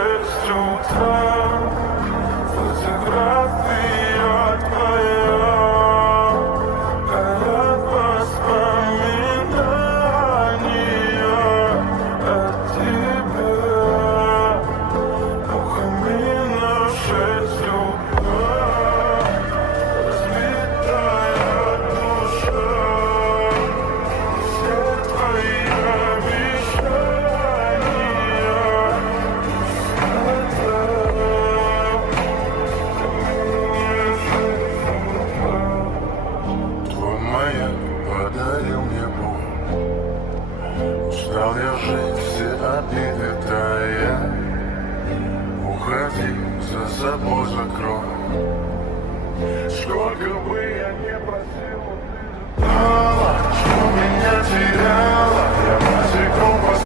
6 утра. Фотография твоя горят воспоминания о тебе. Мухами 6 утра. Разбитая душа. Все твои подарил мне Бог. Устал я жить, все обиды тая. Уходи, за собой закрой. Сколько бы я не просил, ты знала, что меня теряла. Я босиком